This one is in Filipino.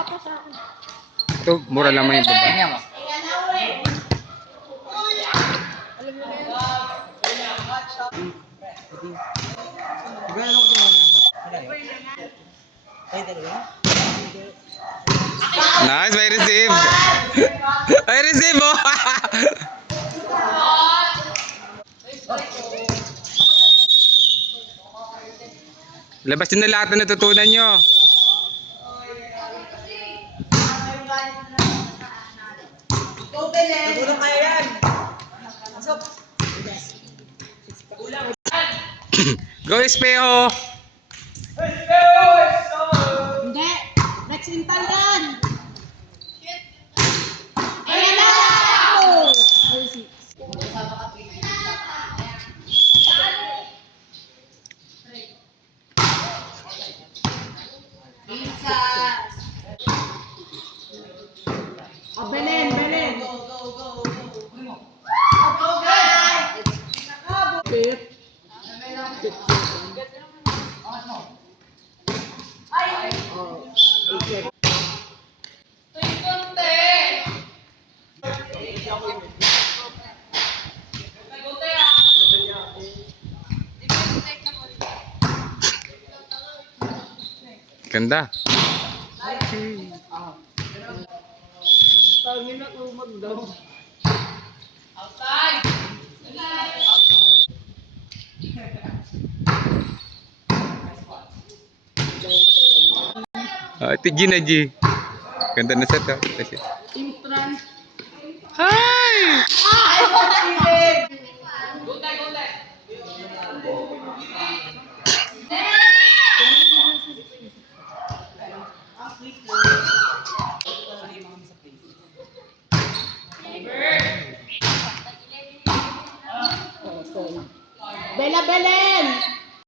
Ito, mura lang yung baba. Tingnan mo. Nice, may receive. May receive mo. Labas nyo na lahat na natutunan nyo. Nagulong kayo yan. Go Espejo. Hindi. Next intal yan. Ayan na! Oh, Belen, Belen. Go, go, go, go. Go, guys! Pit. Ganda. Tawagin na umag daw. Ito G na G. Ganda na set. Intran. Hi! Bella Belen!